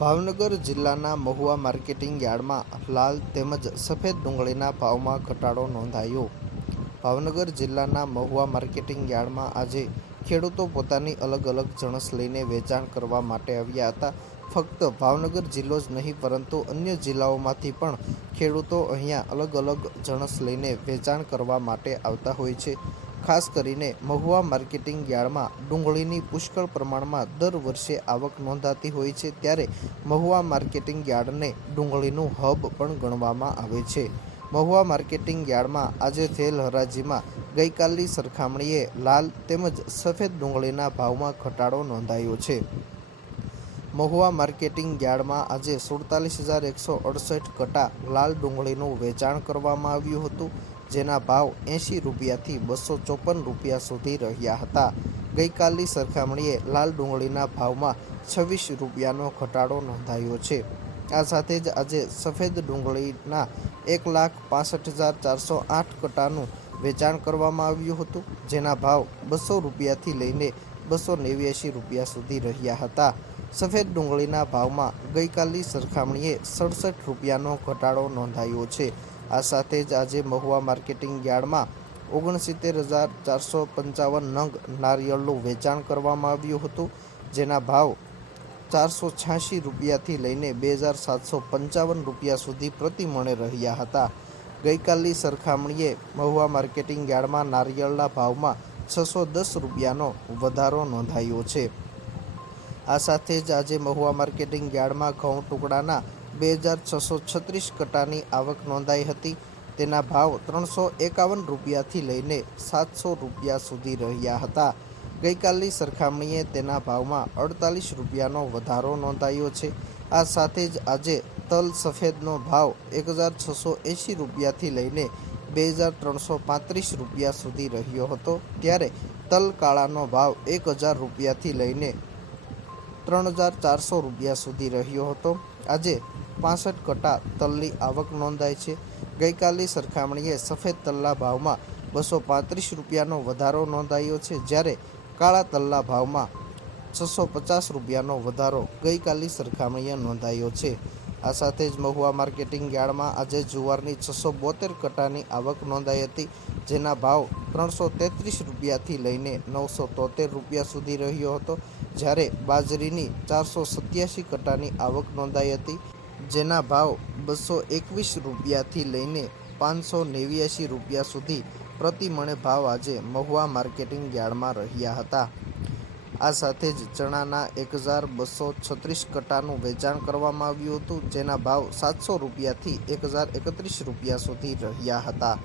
ભાવનગર જિલ્લાના મહુવા માર્કેટિંગ યાર્ડમાં લાલ તેમજ સફેદ ડુંગળીના ભાવમાં ઘટાડો નોંધાયો। ભાવનગર જિલ્લાના મહુવા માર્કેટિંગ યાર્ડમાં આજે ખેડૂતો પોતાની અલગ અલગ જણસ લઈને વેચાણ કરવા માટે આવ્યા હતા। ફક્ત ભાવનગર જિલ્લો જ નહીં પરંતુ અન્ય જિલ્લાઓમાંથી પણ ખેડૂતો અહીંયા અલગ અલગ જણસ લઈને વેચાણ કરવા માટે આવતા હોય છે। ખાસ કરીને મહુવા માર્કેટિંગ યાર્ડમાં ડુંગળીની પુષ્કળ પ્રમાણમાં દર વર્ષે આવક નોંધાતી હોય છે, ત્યારે મહુવા માર્કેટિંગ યાર્ડને ડુંગળીનું હબ પણ ગણવામાં આવે છે। મહુવા માર્કેટિંગ યાર્ડમાં આજે થયેલ હરાજીમાં ગઈકાલની સરખામણીએ લાલ તેમજ સફેદ ડુંગળીના ભાવમાં ઘટાડો નોંધાયો છે। મહુવા માર્કેટિંગ યાર્ડમાં આજે 47,168 કટા લાલ ડુંગળીનું વેચાણ કરવામાં આવ્યું હતું, જેના ભાવ 80 રૂપિયાથી 254 રૂપિયા સુધી રહ્યા હતા। ગઈકાલની સરખામણીએ લાલ ડુંગળીના ભાવમાં 26 રૂપિયાનો ઘટાડો નોંધાયો છે। આ સાથે જ આજે સફેદ ડુંગળીના 1,65,408 કટાનું વેચાણ કરવામાં આવ્યું હતું, જેના ભાવ 200 રૂપિયાથી લઈને 289 રૂપિયા સુધી રહ્યા હતા। સફેદ ડુંગળીના ભાવમાં ગઈકાલની સરખામણીએ 67 રૂપિયાનો ઘટાડો નોંધાયો છે। આ સાથે જ આજે મહુવા માર્કેટિંગ યાર્ડમાં 69,455 નંગ નારિયેળનું વેચાણ કરવામાં આવ્યું હતું, જેના ભાવ 486 રૂપિયાથી લઈને 2,755 રૂપિયા સુધી પ્રતિ મણે રહ્યા હતા। ગઈકાલની સરખામણીએ મહુવા માર્કેટિંગ યાર્ડમાં નારિયેળના ભાવમાં 610 રૂપિયાનો વધારો નોંધાયો છે। આ સાથે જ આજે મહુવા માર્કેટિંગ યાર્ડમાં ઘઉં ટુકડાના 2,636 કટાની આવક નોંધાઈ હતી, તેના ભાવ 351 રૂપિયાથી લઈને 700 રૂપિયા સુધી રહ્યા હતા। ગઈકાલની સરખામણીએ તેના ભાવમાં 48 રૂપિયાનો વધારો નોંધાયો છે। આ સાથે જ આજે તલ સફેદનો ભાવ 1,680 રૂપિયાથી લઈને 2,335 રૂપિયા સુધી રહ્યો હતો, ત્યારે તલ કાળાનો ભાવ 1,000 રૂપિયાથી લઈને 3,400 રૂપિયા સુધી રહ્યો હતો। આજે 65 કટા તલની આવક નોંધાઈ છે। ગઈકાલની સરખામણીએ સફેદ તલના ભાવમાં 235 રૂપિયાનો વધારો નોંધાયો છે, જ્યારે કાળા તલના ભાવમાં 650 રૂપિયાનો વધારો ગઈકાલની સરખામણીએ નોંધાયો છે। આ સાથે જ મહુવા માર્કેટિંગ યાર્ડમાં આજે જુવારની 672 કટાની આવક નોંધાઈ હતી, જેના ભાવ 333 રૂપિયાથી લઈને 973 રૂપિયા સુધી રહ્યો હતો, જ્યારે બાજરીની 487 કટાની આવક નોંધાઈ હતી, જેના ભાવ 221 રૂપિયાથી લઈને 589 રૂપિયા સુધી પ્રતિ મણે ભાવ આજે મહુવા માર્કેટિંગ યાર્ડમાં રહ્યા હતા। આ સાથે જ ચણાના 1,236 કટાનું વેચાણ કરવામાં આવ્યું હતું, જેના ભાવ 700 રૂપિયાથી 1,031 રૂપિયા સુધી રહ્યા હતા।